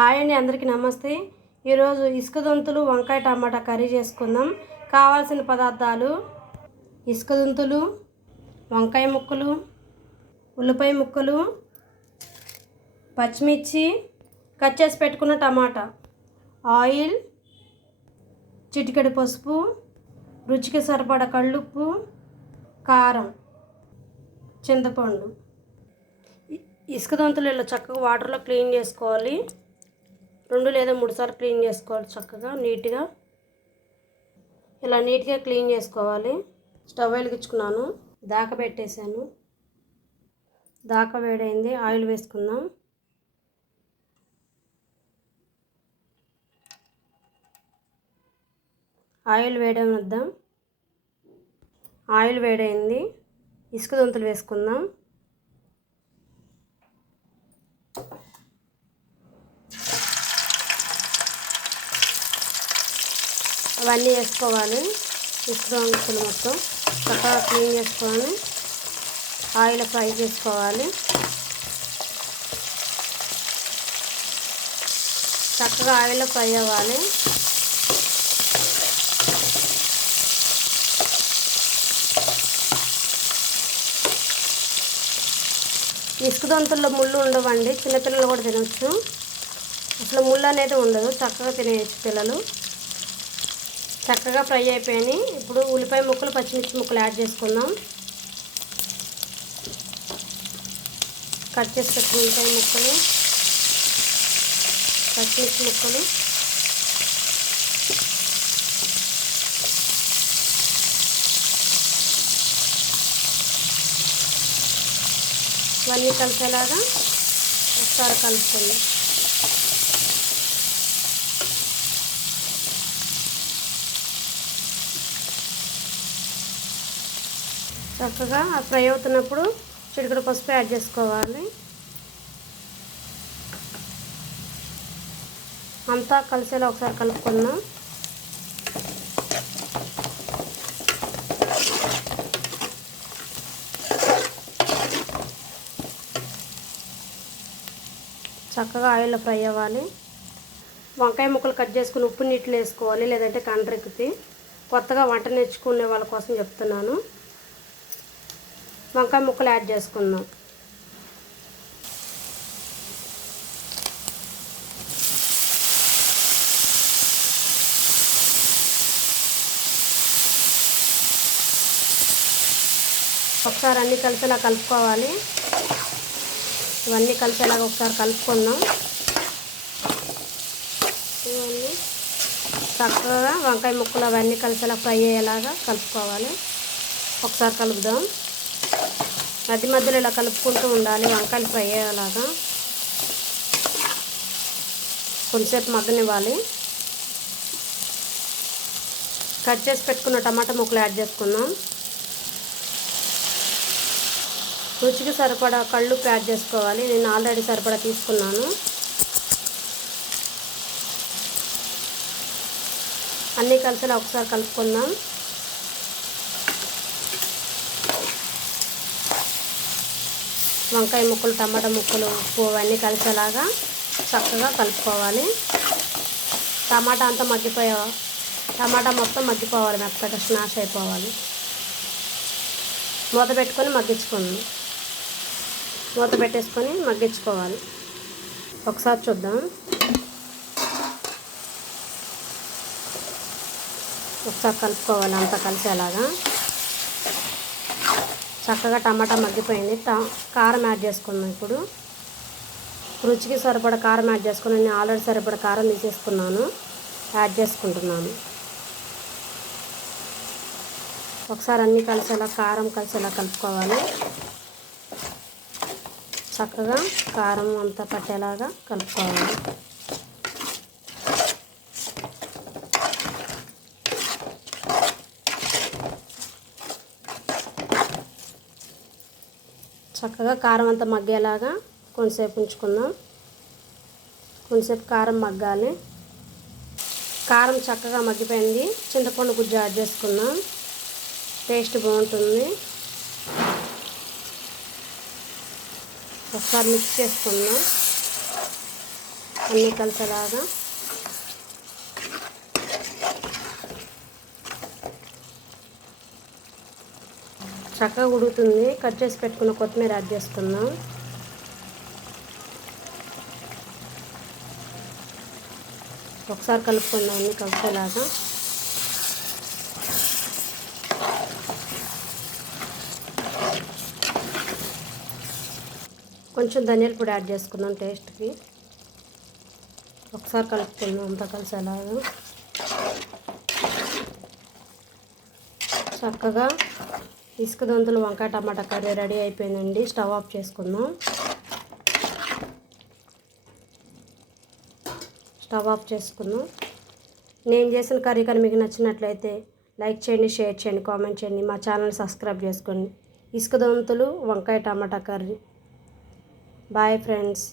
Hi అండి, అందరికీ నమస్తే. ఈరోజు ఇసుక దొంతులు వంకాయ టమాటా కర్రీ చేసుకుందాం. కావాల్సిన పదార్థాలు: ఇసుక దొంతులు, వంకాయ ముక్కలు, ఉల్లిపాయ ముక్కలు, పచ్చిమిర్చి, కట్ చేసి పెట్టుకున్న టమాటా, ఆయిల్, చిటికెడు పసుపు, రుచికి సరిపడా కళ్ళుప్పు, కారం, చింతపండు. ఇసుక దొంతులు ఇలా చక్కగా వాటర్లో క్లీన్ చేసుకోవాలి. 2 లేదా 3 సార్లు క్లీన్ చేసుకోవాలి. చక్కగా నీట్గా ఇలా నీట్గా క్లీన్ చేసుకోవాలి. స్టవ్ వెలిగించుకున్నాను, దాకా పెట్టేశాను. దాకా వేడైంది. ఆయిల్ వేసుకుందాం. ఆయిల్ వేడనిద్దాం. ఆయిల్ వేడైంది. ఇసుక దొంతులు వేసుకుందాం. అవన్నీ వేసుకోవాలి. ఇసుక దొంతులు మొత్తం చక్కగా క్లీన్ చేసుకొని ఆయిల్ ఫ్రై చేసుకోవాలి. చక్కగా ఆయిల్లో ఫ్రై అవ్వాలి. ఇసుక దొంతుల్లో ముళ్ళు ఉండవండి, చిన్నపిల్లలు కూడా తినవచ్చు. అసలు ముళ్ళు అనేది ఉండదు, చక్కగా తినేయచ్చు పిల్లలు. చక్కగా ఫ్రై అయిపోయాయి. ఇప్పుడు ఉల్లిపాయ ముక్కలు, పచ్చిమిర్చి ముక్కలు యాడ్ చేసుకుందాం. కట్ చేసి పెట్టుకున్న ఉల్లిపాయ ముక్కలు, పచ్చిమిర్చి ముక్కలు, ఇవన్నీ కలిసేలాగా ఒకసారి కలుపుకుందాం. చక్కగా ఫ్రై అవుతున్నప్పుడు చిటికెడు పసుపు యాడ్ చేసుకోవాలి. అంతా కలిసేలా ఒకసారి కలుపుకుందాం. చక్కగా ఆయిల్లో ఫ్రై అవ్వాలి. వంకాయ ముక్కలు కట్ చేసుకుని ఉప్పు నీటిలో వేసుకోవాలి, లేదంటే కండ్రెక్కుతాయి. కొత్తగా వంట నేర్చుకునే వాళ్ళ కోసం చెప్తున్నాను. వంకాయ ముక్కలు యాడ్ చేసుకుందాం. ఒకసారి అన్నీ కలిసేలా కలుపుకోవాలి. ఇవన్నీ కలిసేలాగా ఒకసారి కలుపుకుందాం. ఇవన్నీ చక్కగా వంకాయ ముక్కలు అవన్నీ కలిసేలా ఫ్రై అయ్యేలాగా కలుపుకోవాలి. ఒకసారి కలుపుదాం. మధ్య మధ్యలో ఇలా కలుపుకుంటూ ఉండాలి. వంకాయలు ఫ్రై అయ్యేలాగా కొంచెంసేపు మగ్గనివ్వాలి. కట్ చేసి పెట్టుకున్న టమాటా ముక్కలు యాడ్ చేసుకుందాం. రుచికి సరిపడా కళ్ళుప్పు యాడ్ చేసుకోవాలి. నేను ఆల్రెడీ సరిపడా తీసుకున్నాను. అన్నీ కలిసేలా ఒకసారి కలుపుకుందాం. వంకాయ ముక్కలు, టమాటా ముక్కలు, ఉప్పు అవన్నీ కలిసేలాగా చక్కగా కలుపుకోవాలి. టమాటా అంతా టమాటా మొత్తం మగ్గిపోవాలి, మెత్తగా స్మాష్ అయిపోవాలి. మూత పెట్టుకొని మగ్గించుకుందాం. మూత పెట్టేసుకొని మగ్గించుకోవాలి. ఒకసారి చూద్దాం. ఒకసారి కలుపుకోవాలి అంతా కలిసేలాగా. చక్కగా టమాటా మగ్గిపోయింది. కారం యాడ్ చేసుకుందాం. ఇప్పుడు రుచికి సరిపడా కారం యాడ్ చేసుకుని నేను ఆల్రెడీ సరిపడా కారం తీసేసుకున్నాను, యాడ్ చేసుకుంటున్నాను. ఒకసారి అన్నీ కలిసేలా కారం కలిసేలా కలుపుకోవాలి. చక్కగా కారం అంతా పట్టేలాగా కలుపుకోవాలి. చక్కగా కారం అంతా మగ్గేలాగా కొంచెంసేపు ఉంచుకుందాం. కొంచెంసేపు కారం మగ్గాలి. కారం చక్కగా మగ్గిపోయింది. చింతపండు గుజ్జు యాడ్ చేసుకుందాం. టేస్ట్ బాగుంటుంది. ఒకసారి మిక్స్ చేసుకుందాం. అన్నీ కలిసేలాగా చక్కగా ఉడుకుతుంది. కట్ చేసి పెట్టుకున్న కొత్తిమీర యాడ్ చేసుకుందాం. ఒకసారి కలుపుకుందాం అన్నీ కలిసేలాగా. కొంచెం ధనియాల పొడి యాడ్ చేసుకుందాం టేస్ట్కి. ఒకసారి కలుపుకుందాం అంతా కలిసేలాగా. చక్కగా ఇసుక దొంతులు వంకాయ టమాటా కర్రీ రెడీ అయిపోయిందండి. స్టవ్ ఆఫ్ చేసుకుందాం. నేను చేసిన కర్రీ కానీ మీకు నచ్చినట్లయితే లైక్ చేయండి, షేర్ చేయండి, కామెంట్ చేయండి. మా ఛానల్ సబ్స్క్రైబ్ చేసుకోండి. ఇసుక దొంతులు వంకాయ టమాటా కర్రీ. Bye friends.